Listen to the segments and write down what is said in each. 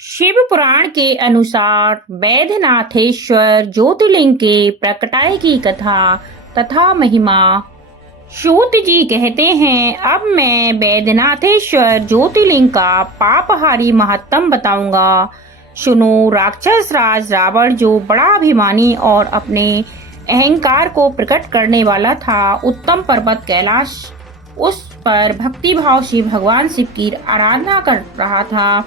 शिव पुराण के अनुसार वैद्यनाथेश्वर ज्योतिर्लिंग के प्रकटाय की कथा तथा महिमा। सूत जी कहते हैं, अब मैं वैद्यनाथेश्वर ज्योतिर्लिंग का पापहारी महत्तम बताऊंगा। सुनो। राक्षस राज रावण, जो बड़ा अभिमानी और अपने अहंकार को प्रकट करने वाला था, उत्तम पर्वत कैलाश उस पर भक्तिभाव से भगवान शिव की आराधना कर रहा था।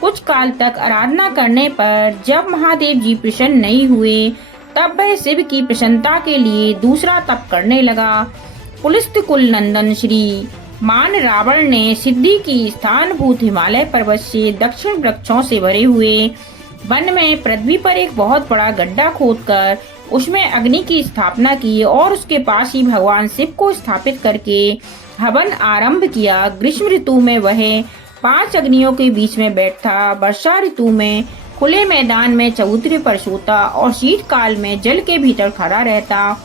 कुछ काल तक आराधना करने पर जब महादेव जी प्रसन्न नहीं हुए, तब वह शिव की प्रसन्नता के लिए दूसरा तप करने लगा। पुलस्त कुल नंदन श्री मान रावण ने सिद्धि की स्थानभूत हिमालय पर्वत से दक्षिण वृक्षों से भरे हुए वन में पृथ्वी पर एक बहुत बड़ा गड्ढा खोदकर उसमें अग्नि की स्थापना की और उसके पास ही भगवान शिव को स्थापित करके हवन आरंभ किया। ग्रीष्म ऋतु में वह 5 अग्नियों के बीच में बैठता, वर्षा ऋतु में खुले मैदान में चबूतरे पर सोता और शीतकाल में जल के भीतर खड़ा रहता।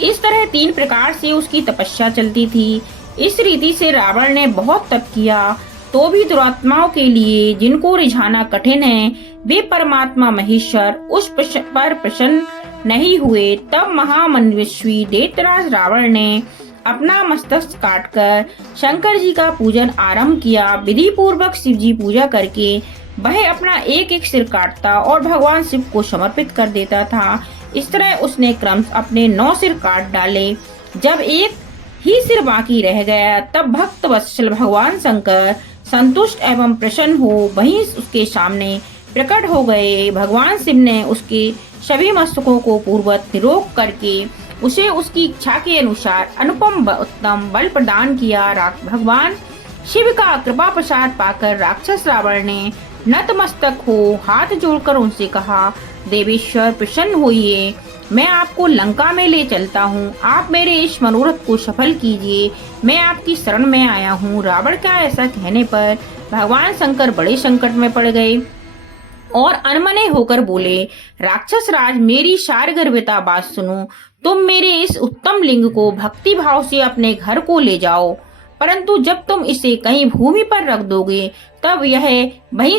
इस तरह 3 प्रकार से उसकी तपस्या चलती थी। इस रीति से रावण ने बहुत तप किया, तो भी दुरात्माओं के लिए, जिनको रिझाना कठिन है, वे परमात्मा महेश्वर उस पर प्रसन्न नहीं हुए। तब महामनस्वी दैत्यराज रावण ने अपना मस्तक काटकर शंकर जी का पूजन आरंभ किया। विधि पूर्वक शिव जी पूजा करके वह अपना एक एक सिर काटता और भगवान शिव को समर्पित कर देता था। इस तरह उसने क्रमशः अपने 9 सिर काट डाले। जब एक ही सिर बाकी रह गया, तब भक्त वत्सल भगवान शंकर संतुष्ट एवं प्रसन्न हो वहीं उसके सामने प्रकट हो गए। भगवान शिव ने उसके सभी मस्तकों को पूर्ववत निरोग करके उसे उसकी इच्छा के अनुसार अनुपम उत्तम बल प्रदान किया। भगवान शिव का कृपा प्रसाद पाकर राक्षस रावण ने नतमस्तक हो हाथ जोड़कर उनसे कहा, देवेश्वर प्रसन्न होइए, मैं आपको लंका में ले चलता हूँ। आप मेरे इस मनोरथ को सफल कीजिए, मैं आपकी शरण में आया हूँ। रावण का ऐसा कहने पर भगवान शंकर बड़े संकट में पड़ गए और अनमने होकर बोले, राक्षस राज, मेरी सारगर्भिता बात सुनो। तुम मेरे इस उत्तम लिंग को भक्ति भाव से अपने घर को ले जाओ, परंतु जब तुम इसे कहीं भूमि पर रख दोगे, तब यह वहीं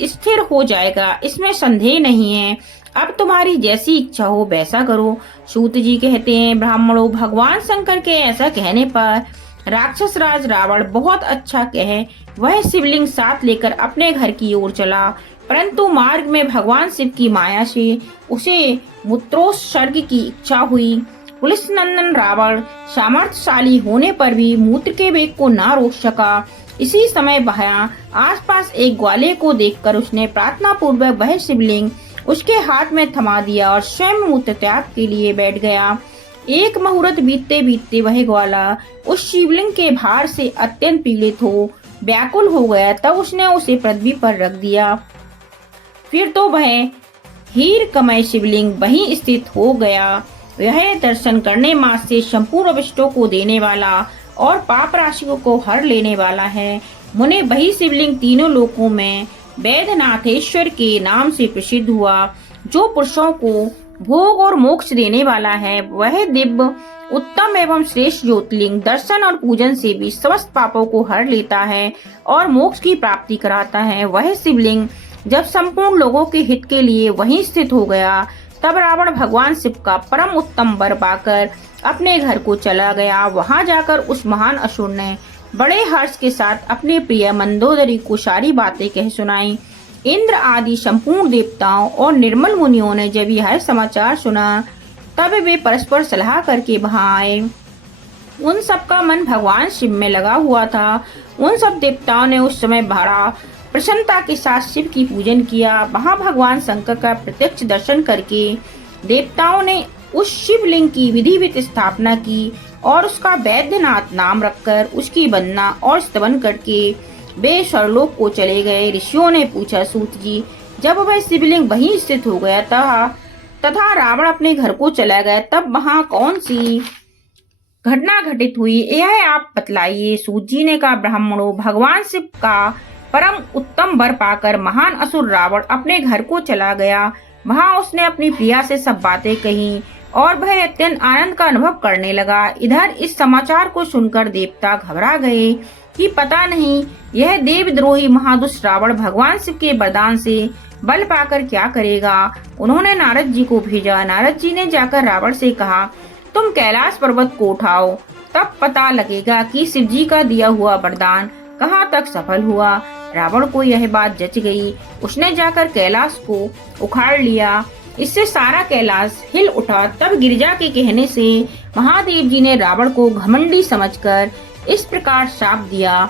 स्थिर हो जाएगा, इसमें संदेह नहीं है। अब तुम्हारी जैसी इच्छा हो वैसा करो। सूत जी कहते हैं, ब्राह्मणों, भगवान शंकर के ऐसा कहने पर राक्षस राज रावण बहुत अच्छा कहे वह शिवलिंग साथ लेकर अपने घर की ओर चला, परंतु मार्ग में भगवान शिव की माया से उसे मूत्रोत्सर्ग की इच्छा हुई। पुलिस नंदन रावण सामर्थ्यशाली होने पर भी मूत्र के वेग को न रोक सका। इसी समय वहां आसपास एक ग्वाले को देखकर उसने प्रार्थना पूर्वक वह शिवलिंग उसके हाथ में थमा दिया और स्वयं मूत्र त्याग के लिए बैठ गया। एक मुहूर्त बीतते बीतते वह ग्वाला उस शिवलिंग के भार से अत्यंत पीड़ित हो व्याकुल हो गया। तब उसने उसे पृथ्वी पर रख दिया। फिर तो वह हीर कमय शिवलिंग वहीं स्थित हो गया। यह दर्शन करने मात्र से संपूर्ण अभिष्टों को देने वाला और पाप राशियों को हर लेने वाला है। मुने वही शिवलिंग तीनों लोकों में वैद्यनाथेश्वर के नाम से प्रसिद्ध हुआ, जो पुरुषों को भोग और मोक्ष देने वाला है। वह दिव्य उत्तम एवं श्रेष्ठ ज्योतिर्लिंग दर्शन और पूजन से भी समस्त पापों को हर लेता है और मोक्ष की प्राप्ति कराता है। वह शिवलिंग जब संपूर्ण लोगों के हित के लिए वहीं स्थित हो गया, तब रावण भगवान शिव का परम उत्तम वर पाकर अपने घर को चला गया। वहां जाकर उस महान असुर ने बड़े हर्ष के साथ अपने प्रिय मंदोदरी को सारी बातें कह सुनाई। इंद्र आदि संपूर्ण देवताओं और निर्मल मुनियों ने जब यह समाचार सुना, तब वे परस्पर सलाह करके वहां आए। उन सबका मन भगवान शिव में लगा हुआ था। उन सब देवताओं ने उस समय बड़ा प्रसन्नता के साथ शिव की पूजन किया। वहां भगवान शंकर का प्रत्यक्ष दर्शन करके देवताओं ने उस शिवलिंग की विधिवत स्थापना की और उसका वैद्यनाथ नाम रखकर उसकी वंदना और स्तवन करके वे स्वर्गलोक को चले गए। ऋषियों ने पूछा, सूत जी, जब वह शिवलिंग वहीं स्थित हो गया तथा रावण अपने घर को चला गया, तब वहां कौन सी घटना घटित हुई, यह आप बतलाइए। सूत जी ने कहा, ब्राह्मणों, भगवान शिव का परम उत्तम वर पाकर महान असुर रावण अपने घर को चला गया। वहां उसने अपनी प्रिया से सब बातें कही और वह अत्यंत आनंद का अनुभव करने लगा। इधर इस समाचार को सुनकर देवता घबरा गए कि पता नहीं यह देवद्रोही महादुष्ट रावण भगवान शिव के वरदान से बल पाकर क्या करेगा। उन्होंने नारद जी को भेजा। नारद जी ने जाकर रावण से कहा, तुम कैलाश पर्वत को उठाओ, तब पता लगेगा कि शिव जी का दिया हुआ वरदान कहाँ तक सफल हुआ। रावण को यह बात जच गई। उसने जाकर कैलाश को उखाड़ लिया। इससे सारा कैलाश हिल उठा। तब गिरिजा के कहने से महादेव जी ने रावण को घमंडी समझकर इस प्रकार शाप दिया।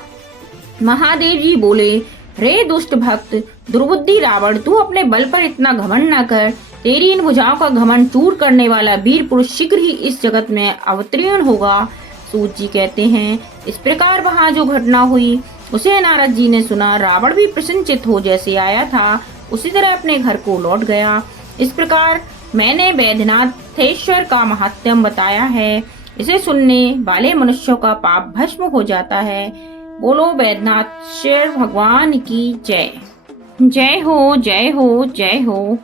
महादेव जी बोले, रे दुष्ट भक्त दुर्बुद्धि रावण, तू अपने बल पर इतना घमंड न कर। तेरी इन भुजाओं का घमंड चूर करने वाला वीर पुरुष शीघ्र ही इस जगत में अवतीर्ण होगा। सूत जी कहते हैं, इस प्रकार वहाँ जो घटना हुई उसे नारद जी ने सुना। रावण भी प्रसन्नचित्त हो जैसे आया था उसी तरह अपने घर को लौट गया। इस प्रकार मैंने वैद्यनाथेश्वर का महात्म्य बताया है। इसे सुनने वाले मनुष्यों का पाप भस्म हो जाता है। बोलो वैद्यनाथेश्वर भगवान की जय। जय हो जय हो जय हो।